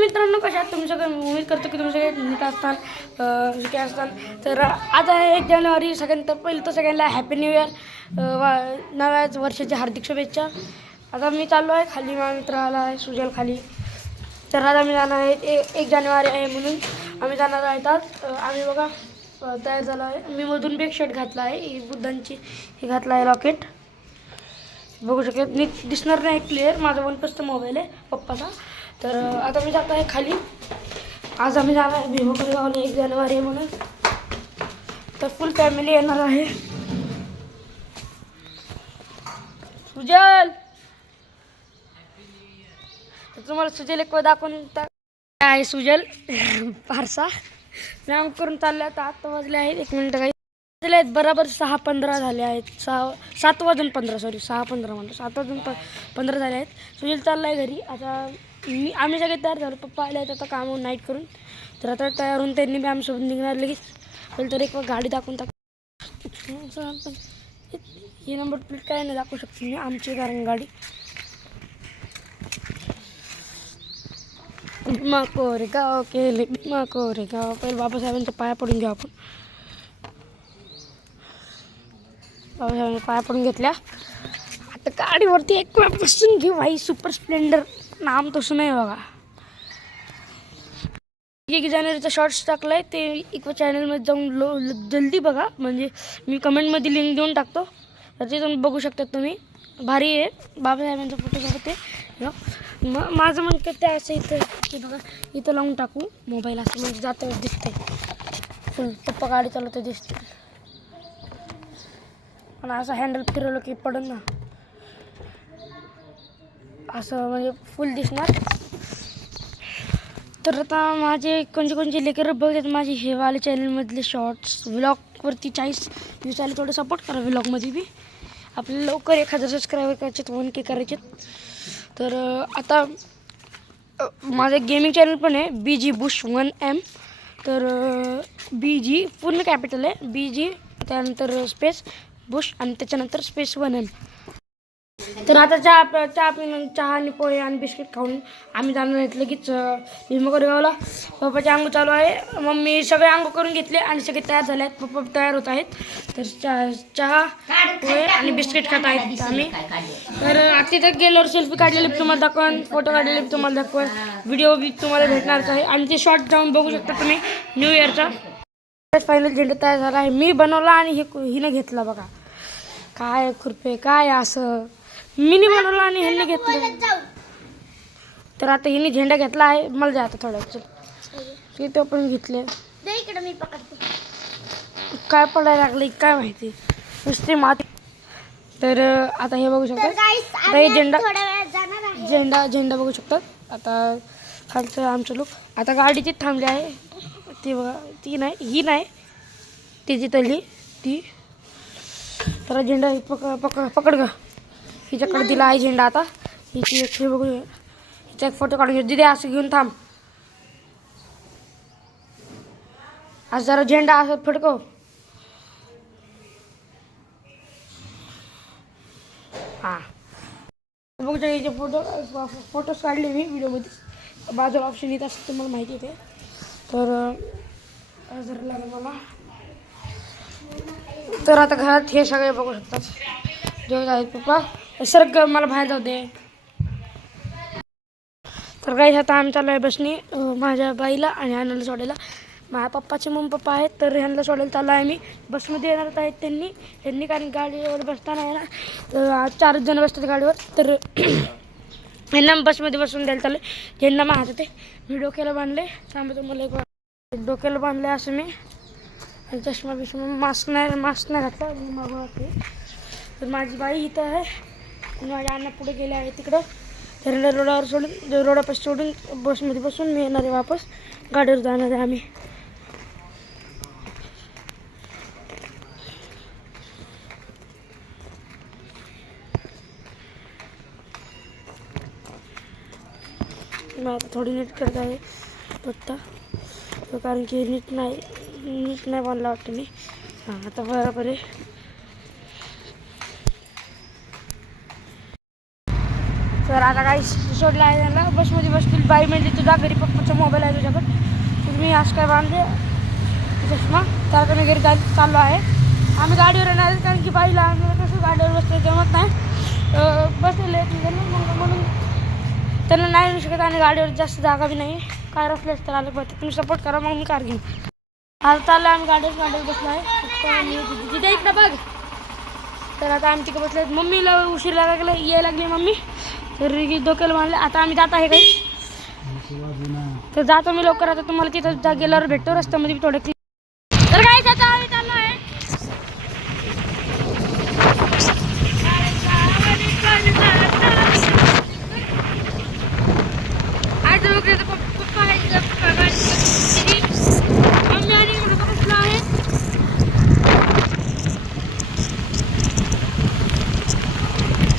मित्रांनो, कशा आहात तुम्ही सगळे? उम्मीद करतो की तुम्ही सगळे नीट असताल, सुखी असताल. तर आज आहे 1 जानेवारी. सगळ्यांत पहिलं तर सगळ्यांना हॅपी न्यू इयर, नव्या वर्षाच्या हार्दिक शुभेच्छा. आता मी चाललो आहे खाली, माझा मित्र आला आहे सुजल खाली. तर आज आम्ही जाणार आहे, 1 जानेवारी आहे म्हणून आम्ही जाणार आहेत. आज आम्ही बघा तयार झालो आहे. मी मधून बॅग शर्ट घातला आहे, ही बुद्धांची हे घातला आहे लॉकेट. बघू शकत नीट दिसणार नाही क्लिअर, माझा OnePlusचा मोबाईल आहे पप्पाचा. तर आता मी जातो आहे खाली. आज आम्ही जाणार आहे भीमापूर गावाला, 1 जानेवारी आहे म्हणून. तर फुल फॅमिली येणार आहे. सुजल, तर तुम्हाला सुजल एक दाखवून आहे. सुजल फारसा मॅम करून चालले. आता वाजले आहेत, 1 मिनिट काही झाले आहेत, बरोबर 6:15 झाले आहेत. 7 वाजून 15, सॉरी 6:15 म्हणतो, 7 वाजून 15 झाले आहेत. सुजल चालला आहे घरी. आता आम्ही सगळे तयार झालो. पप्पा आले आहेत आता कामावरून नाईट करून. तर आता तयार होऊन त्यांनी बी आमच्यासोबत निघणार लगेच. पहिले तर एक गाडी दाखवून ही नंबर प्लेट काय नाही दाखवू शकतो मी, आमची कारण गाडी. भीमा कोरेगाव केले, भीमा कोरेगाव. पहिले बाबासाहेबांच्या पाया पडून घेऊ आपण. बाबासाहेबांच्या पाया पडून घेतल्या. आता गाडीवरती एक वेळ बसून घेऊ भाई. सुपर स्प्लेंडर नाम तसं नाही बघा. 1 जानेवारीचा शॉर्ट्स टाकला आहे, ते इकडं चॅनलमध्ये जाऊन जल्दी बघा. म्हणजे मी कमेंटमध्ये लिंक देऊन टाकतो, तर ते तुम्ही बघू शकता. तुम्ही भारी आहे बाबासाहेबांचा फोटो बघा. ते माझं म्हणतं ते असं इथं की बघा, इथं लावून टाकू मोबाईल, असं म्हणजे जातं दिसतंय. फुल पप्पा गाडी चालवतं दिसते. पण असं हँडल फिरवलं की पडन ना, असं म्हणजे फुल दिसणार. तर आता माझे कोणचे लेकरं बघतात माझे हेवाले चॅनलमधले शॉर्ट्स व्लॉगवरती 40 व्ह्यूज आले. थोडं सपोर्ट करा व्लॉगमध्ये बी. आपल्याला लवकर 1000 सबस्क्रायबर करायचे, 1K करायचे. तर आता माझं गेमिंग चॅनल पण आहे, BG Bush 1M. तर BG पूर्ण कॅपिटल आहे, BG त्यानंतर स्पेस बुश आणि त्याच्यानंतर स्पेस 1M. तर आता चहा आणि पोहे आणि बिस्किट खाऊन आम्ही जाणार आहेत लगेच भीमापूर गावाला. पप्पाचे अंघोळ चालू आहे. मम्मी सगळे अंघोळ करून घेतले आणि सगळे तयार झाले आहेत. पप्पा तयार होत आहेत. तर चहा पोहे आणि बिस्किट खात आहेत आम्ही. तर आता तिथं गेल्यावर सेल्फी काढलेली तुम्हाला दाखवून, फोटो काढलेले तुम्हाला दाखवून, व्हिडिओ बी तुम्हाला भेटणारच आहे. आणि ते शॉर्ट जाऊन बघू शकता तुम्ही न्यू इयरचा. फायनल झेंडा तयार झाला आहे, मी बनवला आणि हिने घेतला बघा. काय खुरपे काय असं मिनी बनवला आणि ह्यांनी घेतलं. तर आता हिने झेंडा घेतला आहे, मला जायचं थोडं तिथं पण घेतले. मी पकडते, काय पडायला लागले काय माहिती, नुसते माती. तर आता हे बघू शकतात, हे झेंडा बघू शकतात. आता खालचं आमचं लोक आता गाडीची थांबली आहे. ती बघा, ती नाही, ही नाही, ती जिथली ती. तर झेंडा पकड ग, हिच्याकडे दिला आहे झेंडा. आता हिची एक बघू, हिचा एक फोटो काढून घेऊ. दिदे असं घेऊन थांब, आज जरा झेंडा असं फडकव. हां बघू हिचे फोटोज काढले मी व्हिडिओमध्ये. बाजूला ऑप्शन येत असतं तुम्हाला माहिती आहे. तर जरा लागेल मला. तर आता घरात हे सगळे बघू शकतात, जेवत आहेत पप्पा. सर मला बाहेर जाऊ दे. तर काही आता आम्ही चालू आहे बसनी माझ्या बाईला आणि ह्यांना सोडायला. माझ्या पप्पाचे मम्मी पप्पा आहेत, तर ह्यांना सोडायला चालू आहे. मी बसमध्ये येणार आहेत त्यांनी कारण गाडीवर बसताना आहे ना, तर 4 जण बसतात गाडीवर. तर ह्यांना बसमध्ये बसून द्यायला चालू आहे. ज्यांना माझं ते मी डोक्याला बांधले, त्यामुळे मला एक डोक्याला बांधले असं मी. आणि चष्मा बिष्मा मास्क नाही घातला मी मागवते. तर माझी बाई इथं आहे आणि माझ्या अण्णा पुढे गेले आहे तिकडं. तर रोडावर सोडून, रोडापाशी सोडून बसमध्ये बसून मी येणार आहे वापस. गाडीवर जाणार आहे आम्ही. मग आता थोडी नीट करत आहे पत्ता, कारण की नीट नाही बांधला वाटतं मी. हां आता बरोबर आहे. तर आता काही सोडलं आहे त्यांना, बसमध्ये बसतील. बाई म्हणजे तुझ्या घरी पप्पाचा मोबाईल आहे तुझ्याकडे, तर मी असं काय बांधले चष्मा, त्याकडे मी घरी चाललो आहे. आम्ही गाडीवर येणार कारण की बाईला आम्ही कसं गाडीवर बसतो जमत नाही, बसलेले मग म्हणून त्यांना नाही येऊ शकत आणि गाडीवर जास्त जागा बी नाही. कार असल्यास तर आलं पाहिजे, तुम्ही सपोर्ट करा मग मी कार घेईन. आता चाललं आम्ही गाडीवर बसलो आहे. तिथे इकडं बघ. तर आता आम्ही तिकडे बसले. मम्मीला उशीर यायला लागली मम्मी, तर डोक्याला मारले. आता आम्ही जात आहे काही, तर जातो मी लवकर. आता तुम्हाला तिथं गेल्यावर भेटतो रस्त्यामध्ये थोडे. तर काय आता आम्ही चाललो आहे. पप्पा आहे.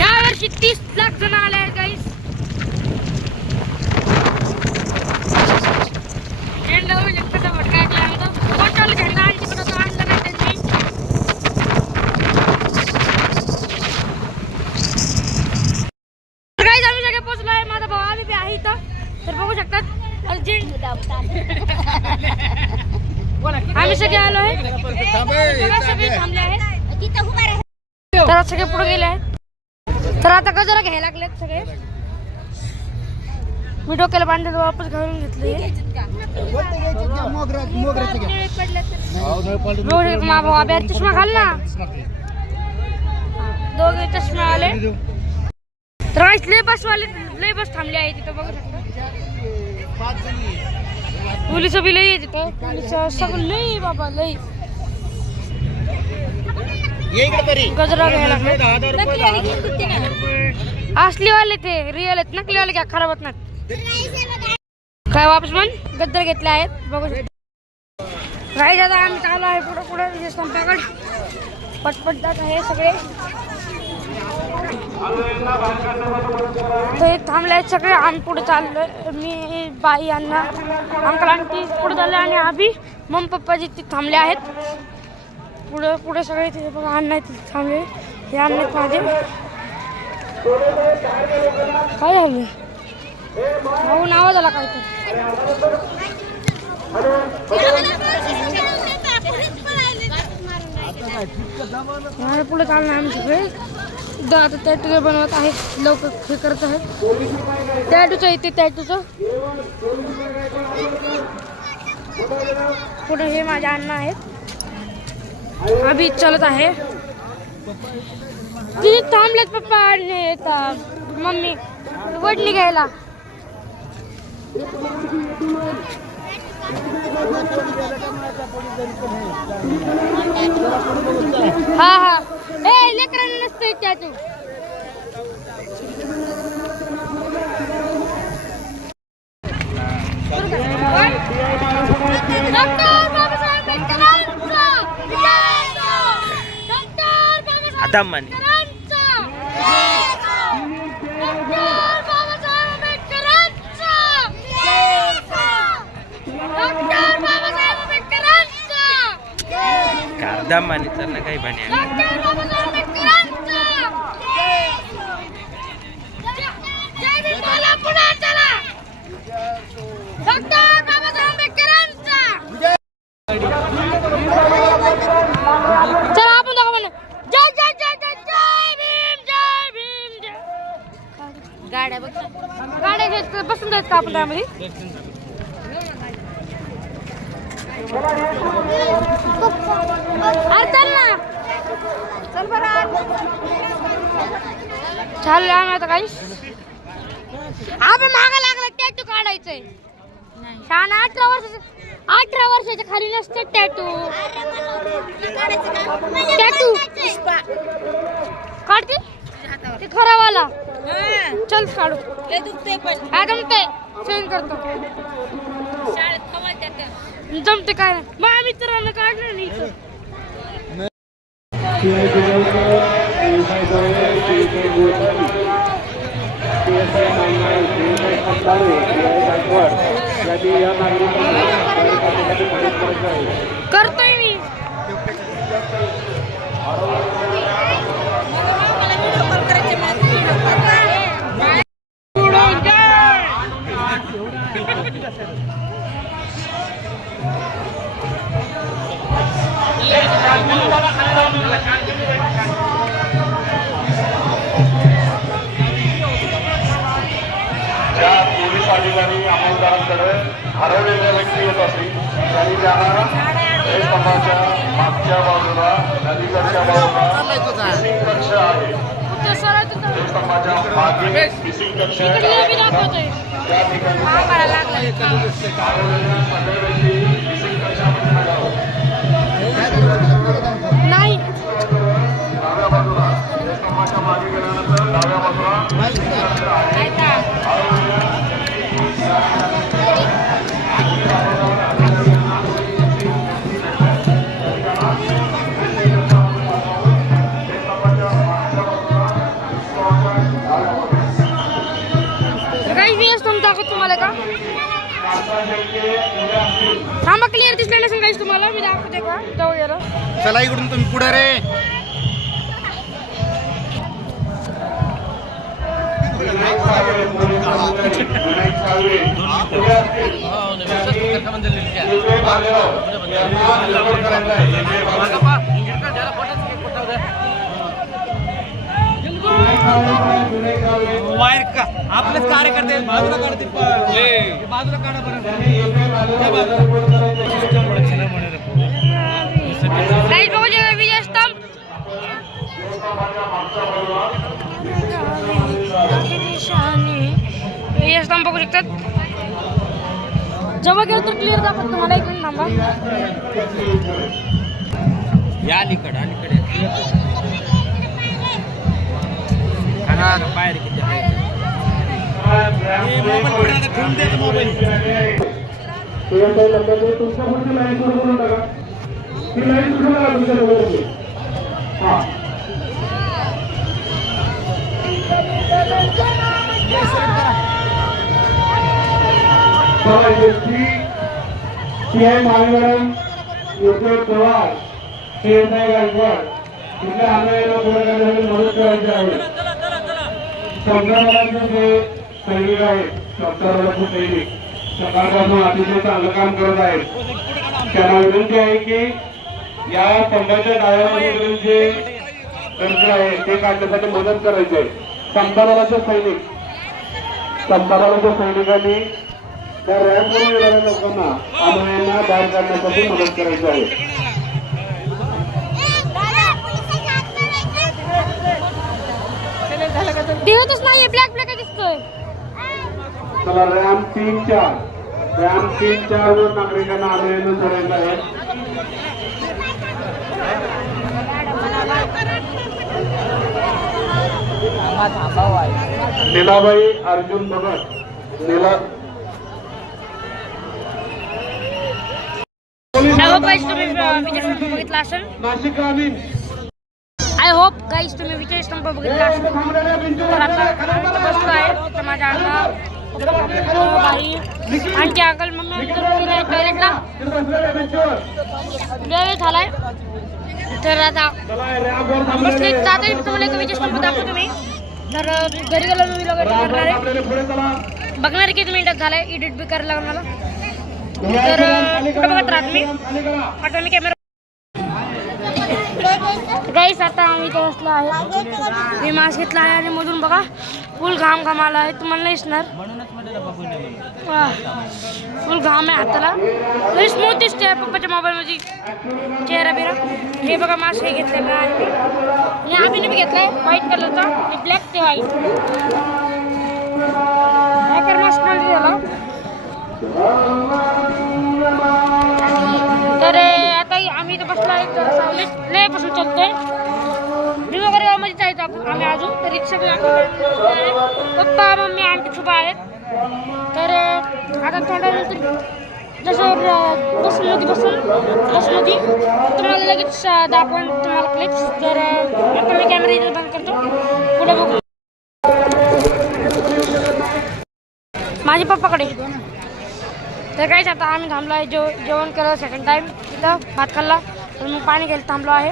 यावर्षी 30 लाख जण आले आहेत गाईस. आम्ही सगळे पोहोचलो आहे. माझा भाऊ आम्ही आहे इथं, तर बघू शकतात. आम्ही सगळे आलो आहे, सगळे थांबले आहेत. तर सगळे पुढे गेले आहेत. तर आता गजरा घ्यायला लागलेत सगळे. मी डोक्याला बांधलेलं वापस घालून घेतले. मा भाऊ अभ्यार चष्मा घाल ना. दोघे चष्मा आले. तर लय बस थांबले आहे तिथं, बघू शकता. पोलिस बी लई आहे तिथं, पोलिस सगळं लई बाबा लई. गजरा घ्यायला असलीवाले ते रिअल आहेत, नकलीवाले काय खराब होत नाहीत. काय वापस पण गजर घेतले आहेत, बघू शकता. काही जाता आम्ही चालू आहे पुढं पुढं संपाकडे. पटपट जात आहे सगळे. ते थांबले आहेत सगळे. आम्ही पुढे चाललोय. Me by Anna uncle aunty पुढे चालले आणि आम्ही मम्मी पप्पाजी तिथे थांबले आहेत. पुढे सगळे तिथे बघा अण्णा तिथे थांबले. हे अण्णा आहेत माझे. काय झालं भाऊ नाव झाला काय तर पुढे चाललं आम्ही सगळे. आता टॅटू बनवत आहेत, लवकर हे करत आहेत. टॅटूचं इथे टॅटूचं पुढे हे माझे अण्णा आहेत. अभि चालत आहे. तिथे थांबलेत पप्पा आणि मम्मी वडली घ्यायला. हा लेकरांना नसतंय tattoo. Adaman. Adaman itu na kay banyak. गाड्या बसून जायचं का आपण त्यामध्ये. चल ना चल बरं. चालू आम्ही आता काही आपण मागा लागला टॅटू काढायचंय. छान 18 वर्षाच्या खाली नसते टॅटू. टॅटू काढते ते खरावाला. चल काढू. जमते सेंड करतो. जमते काय माझ्या मित्रांना काढलं करतोय मी. ज्या पोलीस अधिकारी अंमलदारांकडे हरवलेल्या व्यक्ती येत असेल त्यांनी त्यांना स्तंभाच्या मागच्या बाजूला नदीकडच्या बाजूला मिसिंग कक्ष आहे. स्तंभाच्या मागे मिसिंग कक्ष त्या ठिकाणी हरवलेल्या सगळ्या व्यक्ती मिसिंग कक्षामध्ये नगावं. डाव्या बाजूला स्तंभाच्या मागे गेल्यानंतर डाव्या बाजूला मिसिंग कक्ष आहे. तुम्हाला का थांबा क्लिअर दिसलं नसेल काहीच तुम्हाला मी दाखवते का जाऊ जरा चला इकडून तुम्ही पुढे रे वायर का आपलेच कार्यकर्ते बाजूला काढते बाजूला काढा बरं विजय स्तंभ विजय स्तंभ बघू शकतात जवळ गेलं तर क्लिअर दाखवत तुम्हाला एक मिनिट थांबा या अलीकडे बाहेर किती मोबाईल ठेवून द्यायचं मोबाईल तुमच्या पुढची लाईन सुरू करून टाका ती लाईन सुरू करा तुमच्या जवळ हा मॅडम योगेश पवार गायकवाड तिथल्या आंदोलनाला पुढे करण्यासाठी मदत करायची आहे. संघटनांचे जे सैनिक आहेत संस्थानाचे सैनिक सकाळपासून अतिशय चांगलं काम करत आहेत त्यांना विनंती आहे की या स्तंभाच्या डाव्यावरील जे कर्ज आहे ते काढण्यासाठी मदत करायची आहे. संस्थानाचे सैनिकांनी त्या रॅम्पवरून येणाऱ्या लोकांना आंदोलनांना बाहेर काढण्यासाठी मदत करायची आहे. दिसतच नाहीये ब्लॅक ब्लॅक दिसतोय चला रॅम 3-4 वर नागरिकांना आंदोलन सोडायचं आहे. नीलाबाई अर्जुन भगत बघितला असेल आय होप गाईस तुम्ही विजय स्तंभ बघितला असेल तर आता बसलो आहे तर माझ्या अण्णा बाई आणखी अंकल मम्मी टॉयलेटला वेळ झालाय तर आता बसले जाता तुम्हाला एक विजय स्तंभ दाखवतो तुम्ही तर घरी गेलो मी करणार आहे बघणार किती मिनिटात झालाय एडिट बी करायला लागणार मला तर कुठं बघत राहत मी आता मी कॅमेरा गाईस आता आम्ही इथे बसलो आहे मी मास्क घेतला आहे आणि मधून बघा फुल घाम आला आहे तुम्हाला नाही दिसणार फुल घाम आहे हाताला लई स्मूथ दिसते पप्पाच्या मोबाईलमध्ये चेहरा बिरा हे बघा मास्क हे घेतलं आणि आम्ही बी घेतलाय व्हाईट कलरचा आणि ब्लॅक ते व्हाईट हॅकर मास्क मध्ये झाला तर आता आम्ही इथं बसलो आहे तर सावलीत लयपासून चलतोय मी वगैरे गावामध्ये जायचं आपण आम्ही अजून तर रिक्षा पप्पा मम्मी आंटी सुद्धा आहेत तर आता थोड्या वेळ जसं बसमध्ये तुम्हाला लगेच दाखवून तुम्हाला क्लिप्स तर आता मी कॅमेरा इथे बंद करतो पुढे बघू माझ्या पप्पाकडे तर काहीच आता आम्ही थांबलो आहे जेवण केलं सेकंड टाईम तिथं भात खाल्ला तर मग पाणी घ्यायला थांबलो आहे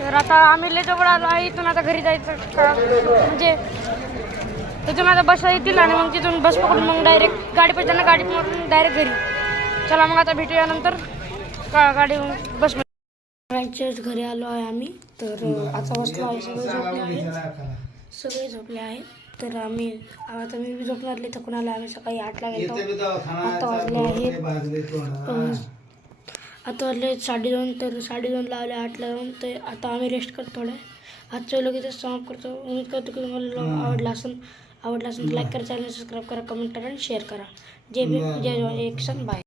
तर आता आम्ही लय जवळ आलो आहे इथून आता घरी जायचं का म्हणजे तिथून आता बस येतील आणि मग तिथून बस पकडून मग डायरेक्ट गाडी पैसे गाडी मारून डायरेक्ट घरी. चला मग आता भेटूया नंतर गाडी बस रायच्याच घरी आलो आहे आम्ही. तर आता बसलो आहे, सगळे झोपले आहेत. तर आम्ही आता मी झोपणार नाही, थकून आलो. आम्ही सकाळी 8ला गेलो. आता वाजले 2:30. तर 2:30ला आले 8ला जाऊन. तर आता आम्ही रेस्ट करतो थोडं. आजचं व्हिडिओ इथेच समाप्त करतो. उम्मीद करतो की तुम्हाला आवडला असेल लाईक करा, चॅनल सबस्क्राईब करा, कमेंट करा आणि शेअर करा. जय भीम, जय जवान, जय किसान. बाय.